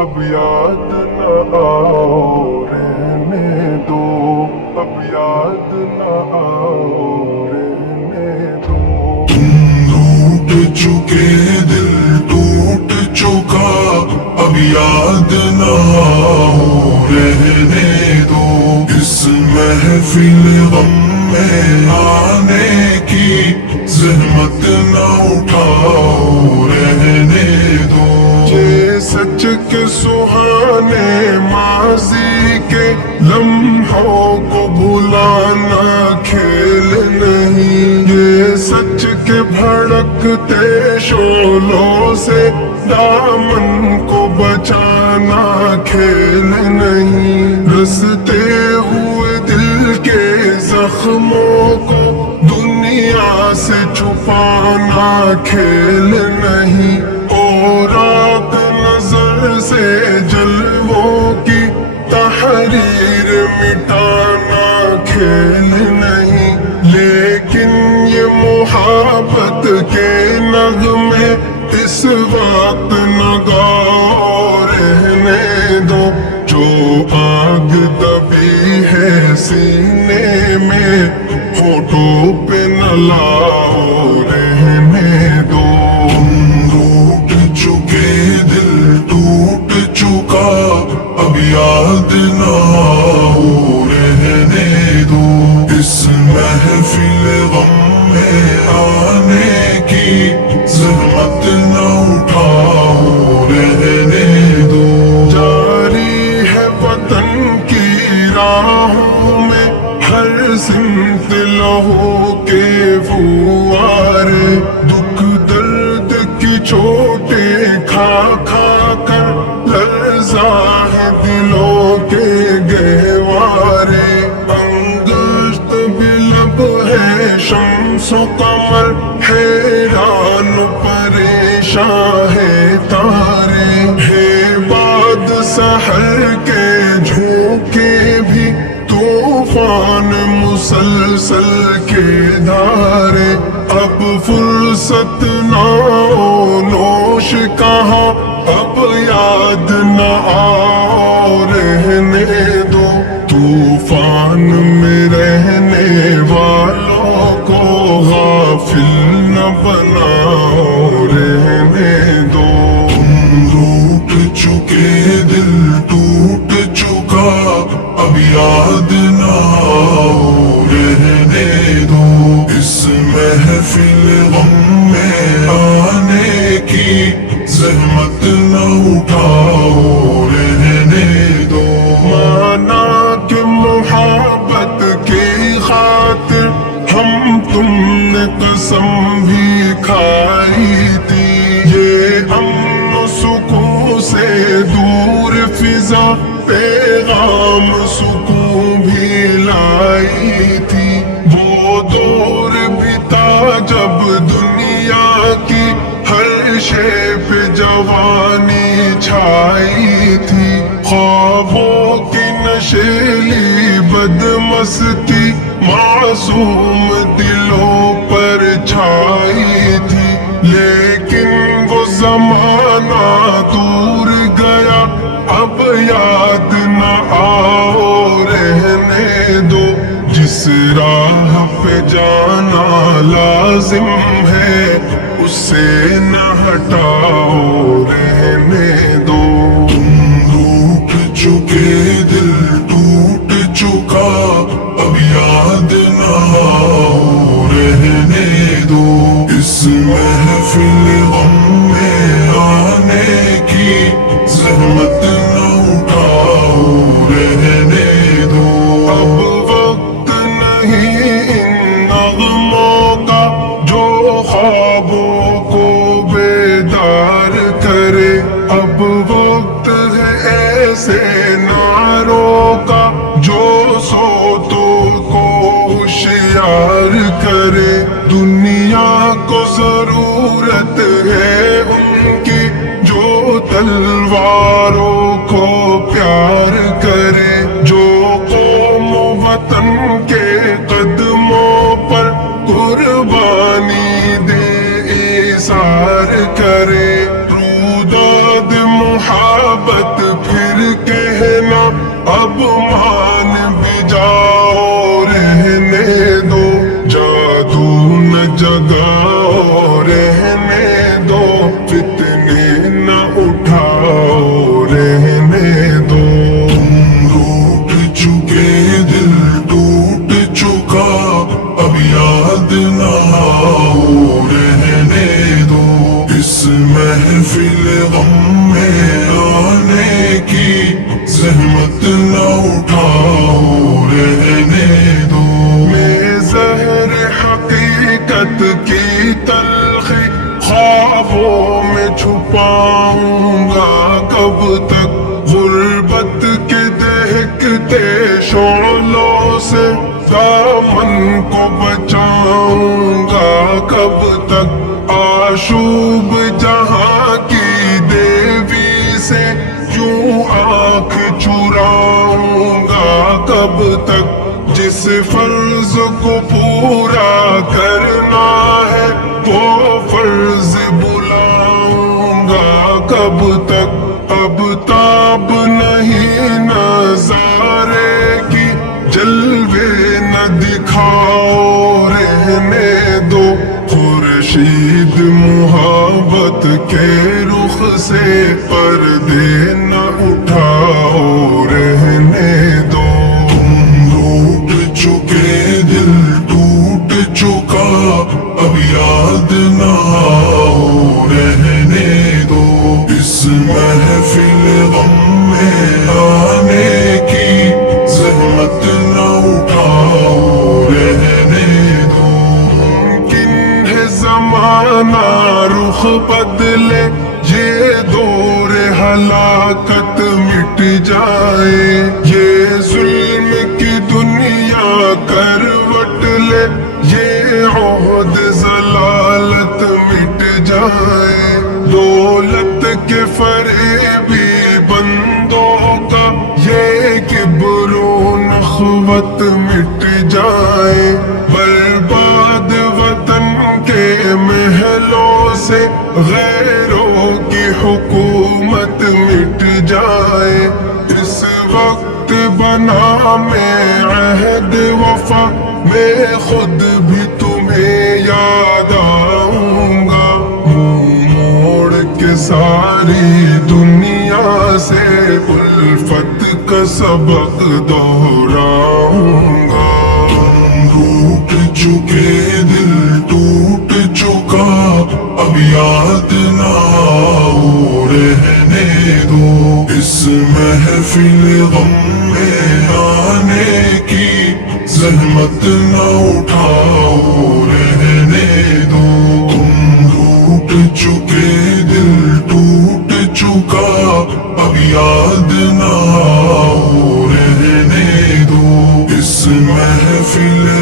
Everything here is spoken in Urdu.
اب یاد نہ آؤ رہنے دو، اب یاد نہ آؤ رہنے دو۔ تم ٹوٹ چکے دل ٹوٹ چکا، اب یاد نہ آؤ رہنے دو۔ اس محفل غم میں آنے کی زحمت نہ اٹھاؤ رہنے دو۔ یہ سچ کے سہانے ماضی کے لمحوں کو بھلانا کھیل نہیں، یہ سچ کے بھڑکتے شعلوں سے دامن کو بچانا کھیل نہیں۔ رستے ہوئے دل کے زخموں کو دنیا سے چھپانا کھیل نہیں، اور آگ نظر سے جلووں کی تحریر مٹانا کھیل نہیں۔ لیکن یہ محبت کے نغمے اس وقت نہ گاؤ رہنے دو۔ جو آگ دبی ہے سینے میں ہونٹوں پہ نہ لاؤ رہنے دو۔ تم روٹ چکے دل ٹوٹ چکا، اب یاد نہ آؤ رہنے دو۔ اس محفل غم میں آنے کی زحمت نہ اٹھاؤ رہنے دو۔ جاری ہے وطن کی راہوں میں ہر سمت لہو کے فوارے، دکھ درد کی چوٹیں کھا کھا کر لرزاں ہے دلوں کے گہوارے۔ انگشت بھی لب ہے شمس و قمر، حیران پریشاں ہے تارے، ہے باد سحر کے جھونکے بھی طوفان مسلسل کے دھارے۔ اب فرصت نو نوش کہاں، اب یاد نہ آؤ رہنے دو۔ طوفان میں رہنے والوں کو غافل نہ بناؤ رہنے دو۔ تم روٹ چکے دل ٹوٹ چکا، اب یاد نہ آؤ رہنے دو۔ اس محفل غم میں آنے کی زحمت نہ اٹھاؤ رہنے دو۔ مانا کہ محبت کی خاطر ہم تم نے قسم بھی کھائی تھی، یہ امن و سکون سے دور فضا پیغام سکون بھی لائی تھی۔ وہ دور بھی تھا جب دنیا کی ہر شے پہ جوانی چھائی تھی، خوابوں کی نشیلی بدمستی معصوم دلوں پر چھائی تھی۔ لیکن وہ زمانہ دور گیا، اب یاد نہ آؤ رہنے دو۔ جس راہ پہ جانا لازم ہے اسے نہ ہٹاؤ رہنے دو۔ تم روٹ چکے دل ٹوٹ چکا، اب یاد نہ آؤ رہنے دو۔ اس محفل غم میں آنے کی زحمت نہ اٹھاؤ رہنے دو۔ اب وقت نہیں ان نغموں کا جو خوابوں کو بیدار کرے، اب وقت ہے ایسے نعروں کا جو سوتوں کو ہوشیار کرے۔ دنیا کو ضرورت ہے ان کی جو تلواروں کو پیار کرے، جو قوم و وطن کے سے دامن کو بچاؤں گا کب تک، آشوب جہاں کی دیوی سے یوں آنکھ چراؤں گا کب تک، جس فرض کو پورا کرنا ہے وہ فرض بلاؤں گا کب تک، اب تاب نہیں نظارے کی جلوے نہ دکھاؤ رہنے دو، خورشید محبت کے رخ سے پردے نہ اٹھاؤ رہنے دو، تم روٹ چکے دل ٹوٹ چکا اب یاد نہ آؤ رہنے دو، اس محفل غم میں آنے کی زحمت نہ اٹھاؤ رہنے دو، ممکن ہے زمانہ رخ بدلے یہ دور ہلاکت مٹ جائے، یہ ظلم کی دنیا کروٹ لے، یہ عہد ضلالت مٹ جائے، دولت کے فریبی بندوں کا یہ کبر و نخوت مٹ جائے، برباد وطن کے محلوں سے غیروں کی حکومت مٹ جائے، اس وقت بنا میں عہد وفا میں خود بھی تمہیں یاد آؤں گا، منہ موڑ کے ساری دنیا سے الفت کا سبق دہراؤں گا، تم ٹوٹ چکے دل ٹوٹ چکا اب یاد نہ آؤ رہنے دو، اس محفل غم میں آنے کی زحمت نہ اٹھاؤ رہنے دو، تم ٹوٹ چکے دل ٹوٹ چکا اب یاد نہ آؤ رہنے دو، اس محفل